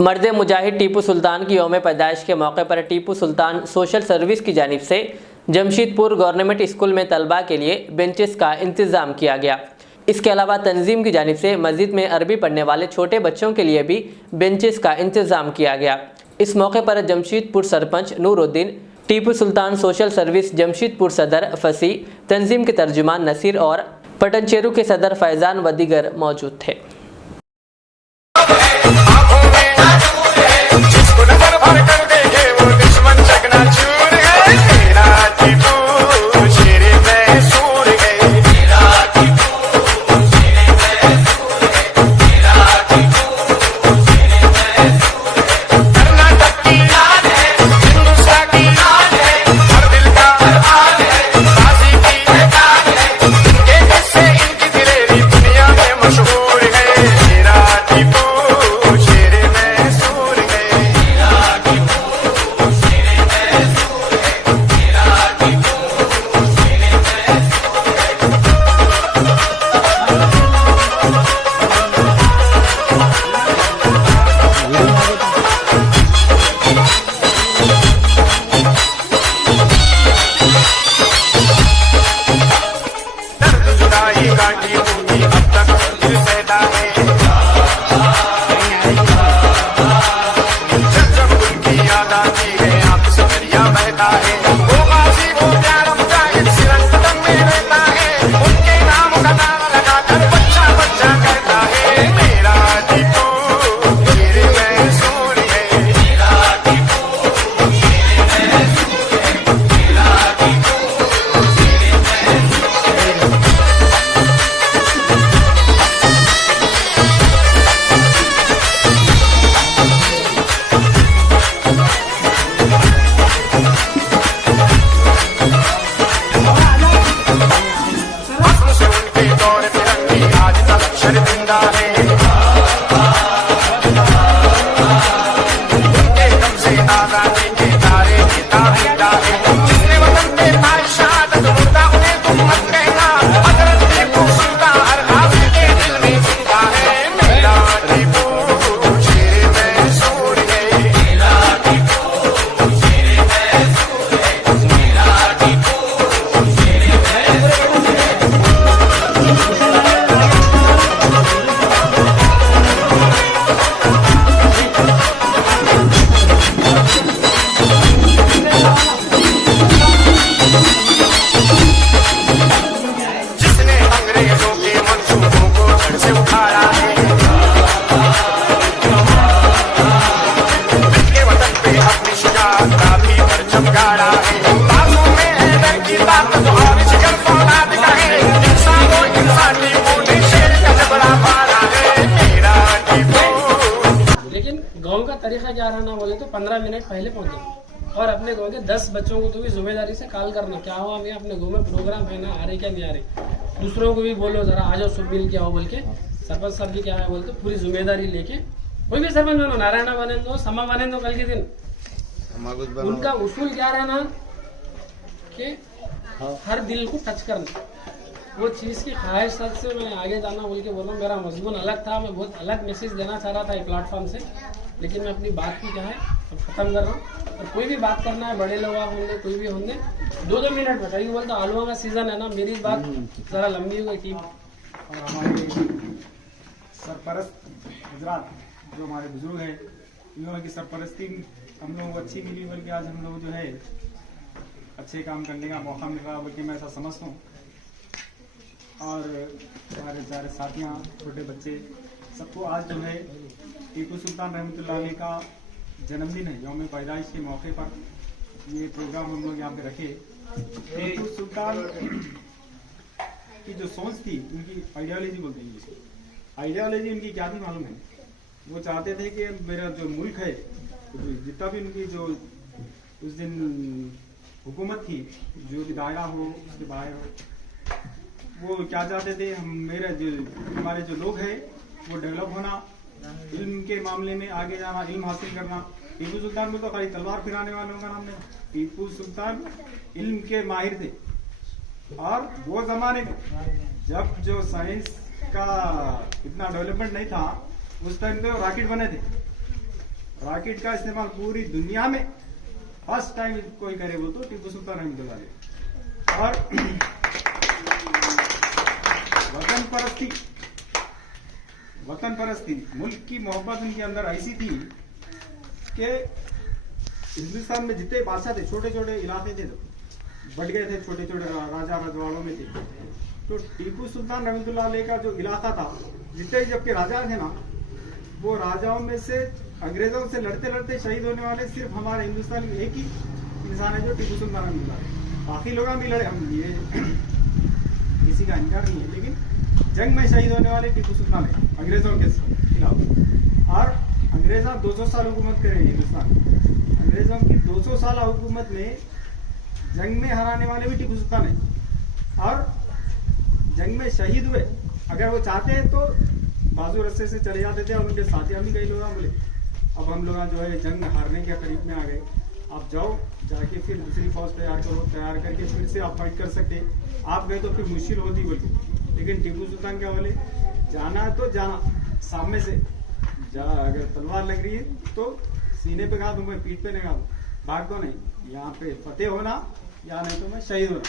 मर्द मुजाहिद टीपू सुल्तान की यौम पैदाइश के मौके पर टीपू सुल्तान सोशल सर्विस की जानिब से जमशेदपुर गवर्नमेंट स्कूल में तलबा के लिए बेंचेस का इंतज़ाम किया गया। इसके अलावा तंजीम की जानिब से मस्जिद में अरबी पढ़ने वाले छोटे बच्चों के लिए भी बेंचेस का इंतज़ाम किया गया। इस मौके पर जमशेदपुर सरपंच नूरुद्दीन, टीपू सुल्तान सोशल सर्विस जमशेदपुर सदर फसी, तंजीम के तर्जुमान नसीर और पटनचेरू के सदर फैज़ान व दीगर मौजूद थे। गाँव का तरीका क्या रहना बोले तो 15 मिनट पहले पहुंचे और अपने गाँव के 10 बच्चों को तो भी जिम्मेदारी से कॉल करना, क्या हुआ भैया अपने गाँव में प्रोग्राम है ना, आ रहे क्या नहीं आ रहे। दूसरों को भी बोलो जरा आ जाओ सब मिल के आओ बोल के। सरपंच साहब भी क्या है बोलते पूरी जिम्मेदारी लेके कोई भी सरपंच बनो, नारायणा बने दो, समा बने दो, कल के दिन उनका उसूल क्या रहना कि हर दिल को टच करना, वो चीज़ की ख्वाहिश से मैं आगे जाना बोल के बोल रहा हूँ। मेरा मजमून अलग था, मैं बहुत अलग मैसेज देना चाह रहा था ये प्लेटफॉर्म से, लेकिन मैं अपनी बात की क्या है अब ख़त्म कर रहा हूँ। और कोई भी बात करना है, बड़े लोग होंगे कोई भी होंगे, 2-2 मिनट में कहीं बोलता आलुओं का सीज़न है ना, मेरी बात ज़रा लंबी हो गई टीम। और हमारे सरपरस्त गुजरात जो हमारे बुजुर्ग हैं, इन लोगों की सरपरस्ती हम लोगों को अच्छी मिली, बल्कि आज हम लोग जो है अच्छे काम करने का मौका मिल रहा, बल्कि मैं ऐसा समझता हूँ। और हमारे सारे साथियाँ, छोटे बच्चे, सबको आज जो है टीपू सुल्तान रहमतुल्लाह अलैह का जन्मदिन है, यौम पैदाइश के मौके पर ये प्रोग्राम हम लोग यहाँ पे रखे। टीपू सुल्तान की जो सोच थी, उनकी आइडियोलॉजी बोलते हैं जिसको, आइडियोलॉजी उनकी क्या थी मालूम है? वो चाहते थे कि मेरा जो मुल्क है, जितना भी उनकी जो उस दिन हुकूमत थी, जो भी दायरा हो उसके बाहर हो, वो क्या चाहते थे, हम मेरे जो हमारे जो लोग हैं वो डेवलप होना, इल्म के मामले में आगे जाना, इल्म हासिल करना। टीपू सुल्तान में तो खाली तलवार फिराने वालों का नाम नहीं, टीपू सुल्तान इल्म के माहिर थे। और वो जमाने में जब जो साइंस का इतना डेवलपमेंट नहीं था, उस टाइम पे रॉकेट बने थे, रॉकेट का इस्तेमाल पूरी दुनिया में फर्स्ट टाइम कोई करे वो तो टीपू सुल्तान रहमतुल्लाह। और वतन परस्ती, मुल्क की मोहब्बत उनके अंदर ऐसी थी कि हिंदुस्तान में जितने बादशाह थे, छोटे छोटे इलाके थे, बढ़ गए थे, छोटे छोटे राजा रजवाड़ों में थे। तो टीपू सुल्तान रहमतुल्लाह अलैह का जो इलाका था, जितने जबकि राजा थे ना, वो राजाओं में से अंग्रेजों से लड़ते लड़ते शहीद होने वाले सिर्फ हमारे हिंदुस्तान में एक ही इंसान है जो टीपू सुल्तान रहमतुल्लाह। बाकी लोग भी लड़े, हम ये किसी का इनकार नहीं है, लेकिन जंग में शहीद होने वाले टीपू सुल्तान है अंग्रेजों के खिलाफ। और अंग्रेजा 200 साल हुकूमत करे हिंदुस्तान। अंग्रेजों की 200 साल हुकूमत में जंग में हराने वाले भी टीपू सुल्तान है। और जंग में शहीद हुए, अगर वो चाहते हैं तो बाजू रस्ते से चले जाते थे, और उनके साथी हम भी कई लोग बोले अब हम लोग जो है जंग हारने के करीब में आ गए, आप जाओ, जाके फिर दूसरी फौज तैयार करो, तैयार करके फिर से आप फाइट कर सकते, आप गए तो फिर मुश्किल होती बोलते। लेकिन टीपू सुल्तान क्या बोले, जाना है तो जाना, सामने से जा, अगर तलवार लग रही है तो सीने पे गा दूंगा, पीठ पे लगा दूं, भाग तो नहीं, यहाँ पे फतेह होना या नहीं तो मैं शहीद होना।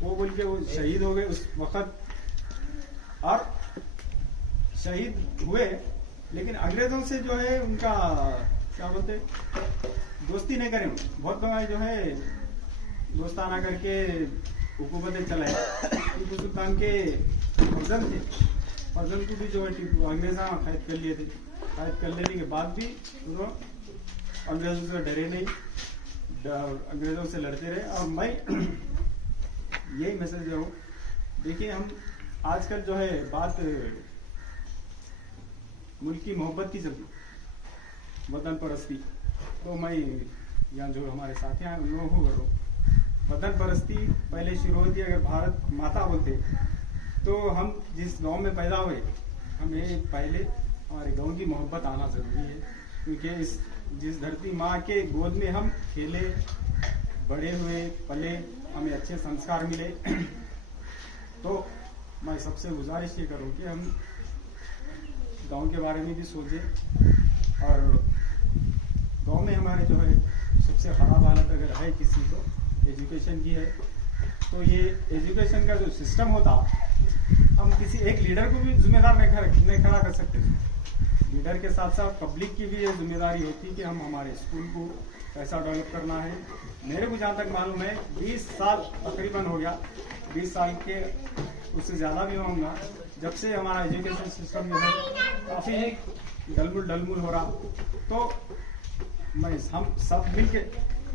वो बोल के वो शहीद हो गए उस वक्त। और शहीद हुए, लेकिन अंग्रेजों से जो है उनका क्या बोलते दोस्ती नहीं करें, बहुत लोग जो है दोस्ताना करके हुकूमतें चलाए। टीपू सुल्तान के फजल थे, फजल को भी जो है अंग्रेजा कैद कर लिए थे। कैद कर लेने के बाद भी उन्होंने अंग्रेजों से डरे नहीं, अंग्रेजों से लड़ते रहे। और मैं यही मैसेज दे रहा हूँ, देखिए हम आजकल जो है बात मुल्क की मोहब्बत की चलती, वतन परस्ती, तो मैं यहाँ जो हमारे साथी हैं उन लोगों को कर रहा हूँ। वतन परस्ती पहले शुरू होती, अगर भारत माता बोलते तो हम जिस गांव में पैदा हुए, हमें पहले हमारे गांव की मोहब्बत आना जरूरी है, क्योंकि जिस धरती माँ के गोद में हम खेले, बड़े हुए, पले, हमें अच्छे संस्कार मिले। तो मैं सबसे गुजारिश ये करूँ कि हम गांव के बारे में भी सोचें। और गांव में हमारे जो है सबसे खराब हालत अगर है किसी को एजुकेशन की है, तो ये एजुकेशन का जो सिस्टम होता, हम किसी एक लीडर को भी जिम्मेदार नहीं खड़ा कर सकते। लीडर के साथ साथ पब्लिक की भी ये जिम्मेदारी होती कि हम हमारे स्कूल को कैसा डेवलप करना है। मेरे को जहाँ तक मालूम है 20 साल तकरीबन हो गया, 20 साल के उससे ज़्यादा भी होगा जब से हमारा एजुकेशन सिस्टम जो है काफ़ी डलमुल हो रहा। तो हम सब मिलके,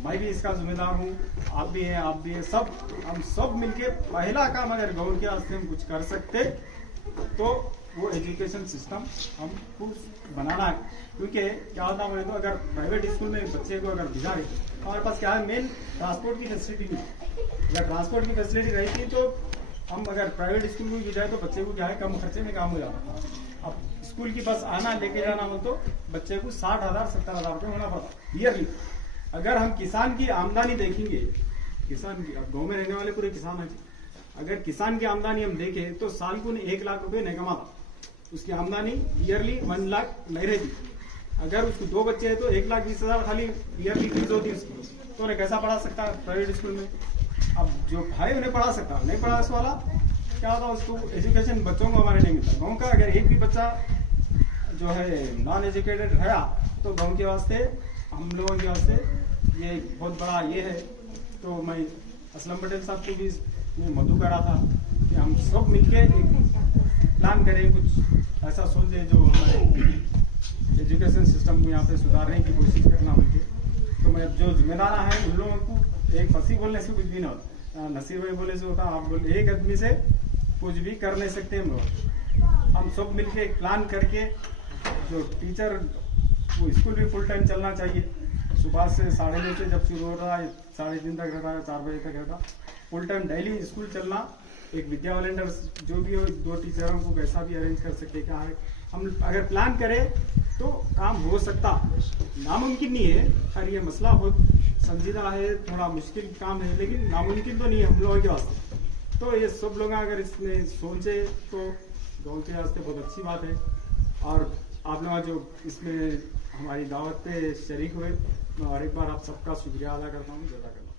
मैं भी इसका जिम्मेदार हूँ, आप भी हैं, आप भी हैं, हम सब मिलके पहला काम अगर गाँव के वास्ते हम कुछ कर सकते तो वो एजुकेशन सिस्टम हमको बनाना है। क्योंकि क्या होता है तो अगर प्राइवेट स्कूल में बच्चे को अगर भिजा रहे, हमारे पास क्या है, मेन ट्रांसपोर्ट की फैसिलिटी नहीं। अगर ट्रांसपोर्ट की फैसिलिटी रहती तो हम अगर प्राइवेट स्कूल में भी जाए तो बच्चे को क्या है कम खर्चे में काम हो जाता। अब स्कूल की बस आना लेके जाना हो तो बच्चे को 60,000 70,000 रुपये होना पड़ता ईयरली। अगर हम किसान की आमदनी देखेंगे, किसान की, अब गाँव में रहने वाले पूरे किसान हैं, अगर किसान की आमदनी हम देखें तो साल को 1 लाख रुपए नहीं कमाता, उसकी आमदनी ईयरली 1 लाख नहीं रहती। अगर उसको 2 बच्चे हैं तो 1,20,000 खाली ईयरली फीस होती है उसकी, तो उन्हें कैसा पढ़ा सकता है प्राइवेट स्कूल में। अब जो भाई उन्हें पढ़ा सकता, नहीं पढ़ा उस वाला क्या होता, उसको एजुकेशन बच्चों को हमारे नहीं मिलता। गाँव का अगर एक भी बच्चा जो है नॉन एजुकेटेड रहा तो गाँव के वास्ते, हम लोगों के वास्ते ये बहुत बड़ा ये है। तो मैं असलम पटेल साहब को भी मधु करा था कि हम सब मिलके एक प्लान करें, कुछ ऐसा सोचें जो हमारे एजुकेशन सिस्टम को यहाँ पे सुधारने की कोशिश करना होगी। तो मैं जो जिम्मेदार है उन लोगों को, एक फंसी बोलने से कुछ भी ना होता, नसीर भाई बोले से होता, आप बोले, एक आदमी से कुछ भी कर नहीं सकते हम लोग। हम सब मिलके एक प्लान करके, जो टीचर वो स्कूल भी फुल टाइम चलना चाहिए, सुबह से 9:30 से जब शुरू हो रहा है 3:30 तक रहता है, 4 बजे तक रहता, फुल टाइम डेली स्कूल चलना। एक विद्या वॉलेंटियर्स जो भी हो, 2 टीचरों को कैसा भी अरेंज कर सकते, क्या है, हम अगर प्लान करें तो काम हो सकता, नामुमकिन नहीं है। खैर ये मसला बहुत संजीदा है, थोड़ा मुश्किल काम है, लेकिन नामुमकिन तो नहीं है हम लोगों के वास्ते। तो ये सब लोग अगर इसमें सोचे तो गाँव के वास्ते बहुत अच्छी बात है। और आप लोग जो इसमें हमारी दावत पे शरीक हुए, मैं और एक बार आप सबका शुक्रिया अदा करता हूँ। जज़ाकल्लाह।